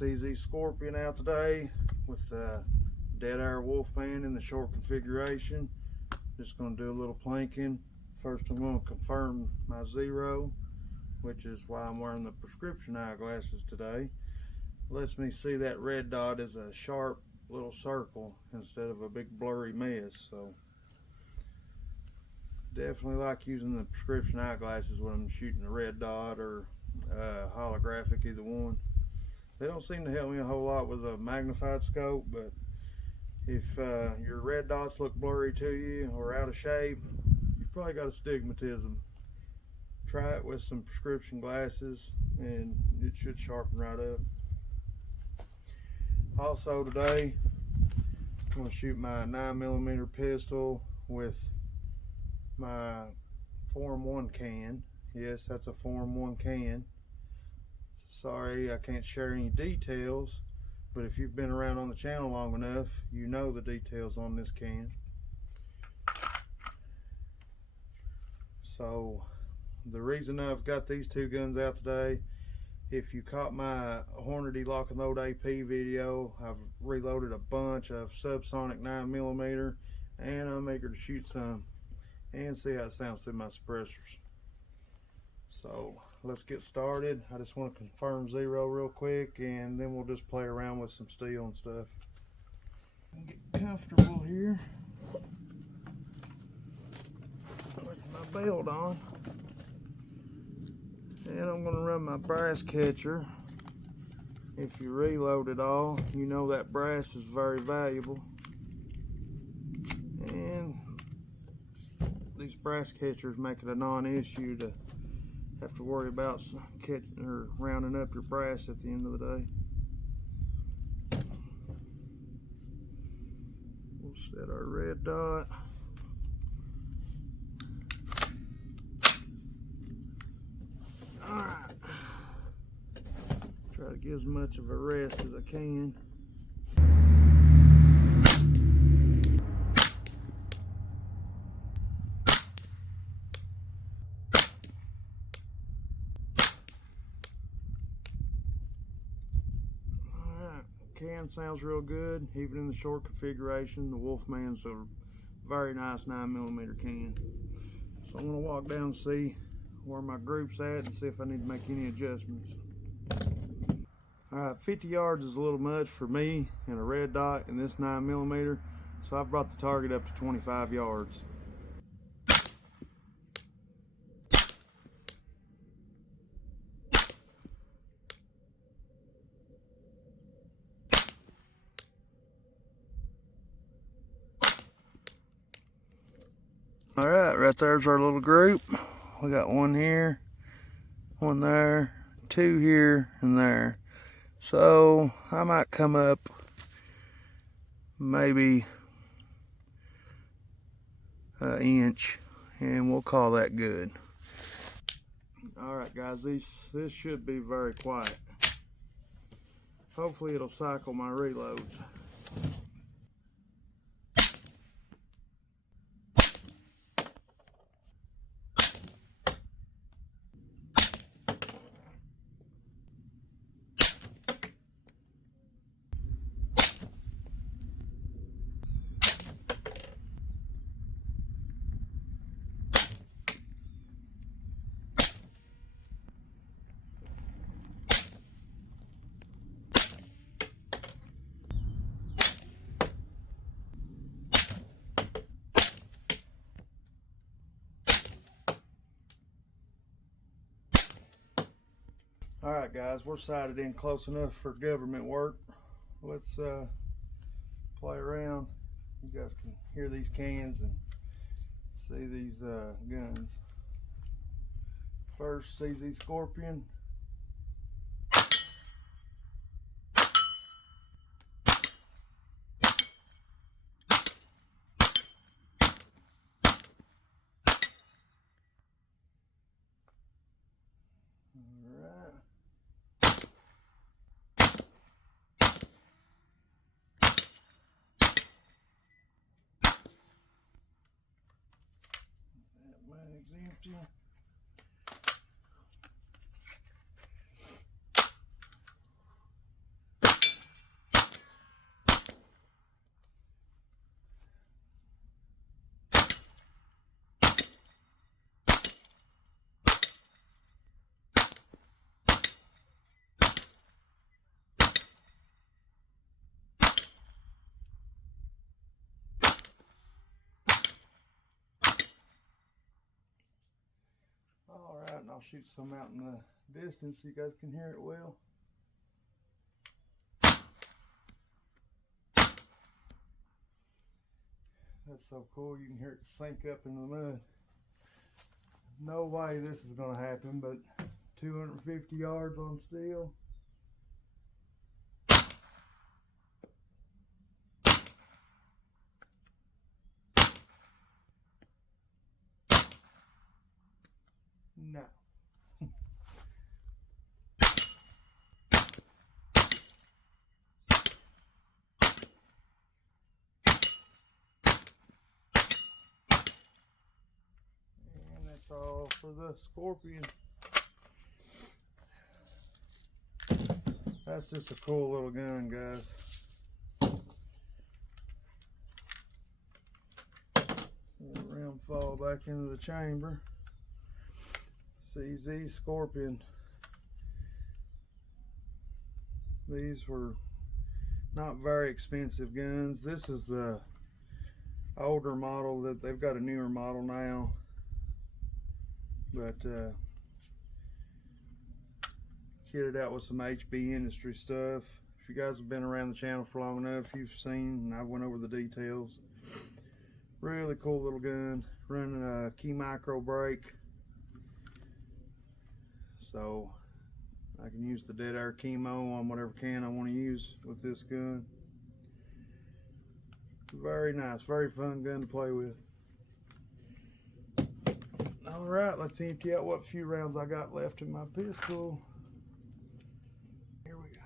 CZ Scorpion out today with the Dead Air Wolfman in the short configuration. Just going to do a little planking. First I'm going to confirm my zero, which is why I'm wearing the prescription eyeglasses today. Lets me see that red dot as a sharp little circle instead of a big blurry mess. So definitely like using the prescription eyeglasses when I'm shooting a red dot or holographic, either one. They don't seem to help me a whole lot with a magnified scope, but if your red dots look blurry to you or out of shape, you've probably got astigmatism. Try it with some prescription glasses and it should sharpen right up. Also today, I'm going to shoot my 9mm pistol with my Form 1 can. Yes, that's a Form 1 can. Sorry, I can't share any details, but if you've been around on the channel long enough, you know the details on this can. So, the reason I've got these two guns out today, if you caught my Hornady Lock and Load AP video, I've reloaded a bunch of Subsonic 9mm, and I'm eager to shoot some and see how it sounds through my suppressors. So let's get started. I just want to confirm zero real quick, and then we'll just play around with some steel and stuff. Get comfortable here with my belt on, and I'm going to run my brass catcher. If you reload it all, you know that brass is very valuable, and these brass catchers make it a non-issue to have to worry about catching or rounding up your brass at the end of the day. We'll set our red dot. Alright. Try to get as much of a rest as I can. Can sounds real good, even in the short configuration. The Wolfman's a very nice 9mm can. So I'm going to walk down and see where my group's at and see if I need to make any adjustments. Alright, 50 yards is a little much for me and a red dot in this 9mm, so I've brought the target up to 25 yards. Alright, right there's our little group. We got one here, one there, two here, and there. So I might come up maybe an inch, and we'll call that good. Alright guys, this should be very quiet. Hopefully it'll cycle my reloads. Alright guys, we're sighted in close enough for government work. Let's play around. You guys can hear these cans and see these guns. First, CZ Scorpion. Empty. I'll shoot some out in the distance so you guys can hear it well. That's so cool, you can hear it sink up into the mud. No way this is going to happen, but 250 yards on steel. No. All for the Scorpion. That's just a cool little gun, guys. Round fall back into the chamber. CZ Scorpion. These were not very expensive guns. This is the older model. That they've got a newer model now. But kitted out with some HB Industry stuff. If you guys have been around the channel for long enough, you've seen, and I went over the details. Really cool little gun, running a key micro brake, so I can use the Dead Air chemo on whatever can I want to use with this gun. Very nice, very fun gun to play with. Alright, let's empty out what few rounds I got left in my pistol. Here we go.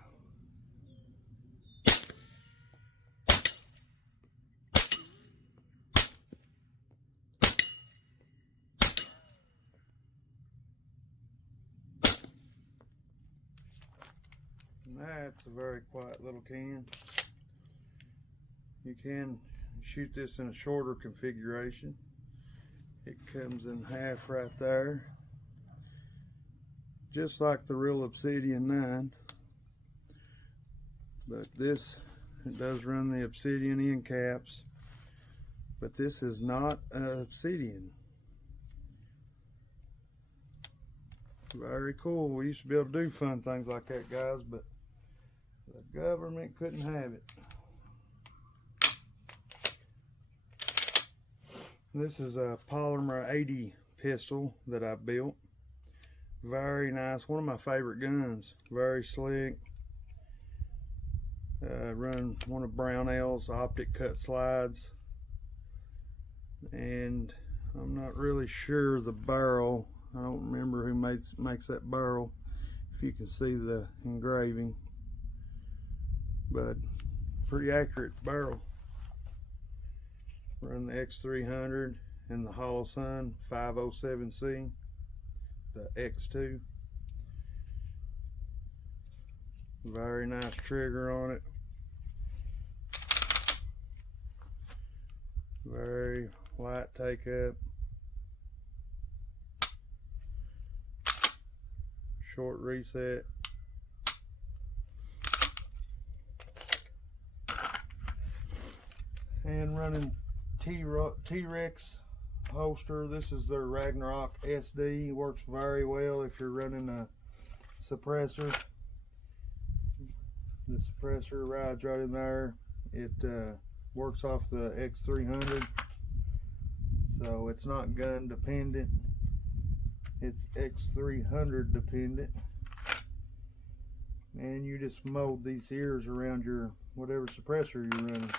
And that's a very quiet little can. You can shoot this in a shorter configuration. It comes in half right there, just like the real Obsidian 9, but this, it does run the Obsidian end caps, but this is not an Obsidian. Very cool. We used to be able to do fun things like that, guys, but the government couldn't have it. This is a Polymer 80 pistol that I built. Very nice, one of my favorite guns. Very slick. Run one of Brownell's optic cut slides. And I'm not really sure the barrel. I don't remember who makes that barrel, if you can see the engraving. But pretty accurate barrel. Run the X300 and the Hollow Sun 507C, the X2. Very nice trigger on it. Very light take up. Short reset. And running T-Rex holster. This is their Ragnarok SD. Works very well if you're running a suppressor. The suppressor rides right in there. It works off the X300, so it's not gun dependent. It's X300 dependent. And you just mold these ears around your whatever suppressor you're running,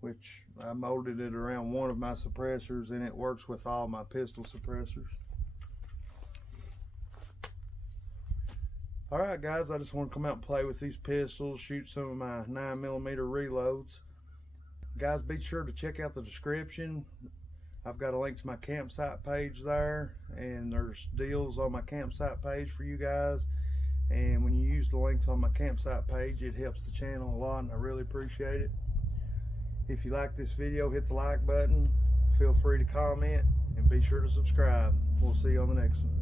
which I molded it around one of my suppressors, and it works with all my pistol suppressors. Alright guys, I just want to come out and play with these pistols, shoot some of my 9mm reloads. Guys, be sure to check out the description. I've got a link to my campsite page there, and there's deals on my campsite page for you guys. And when you use the links on my campsite page, it helps the channel a lot, and I really appreciate it. If you like this video, hit the like button, feel free to comment, and be sure to subscribe. We'll see you on the next one.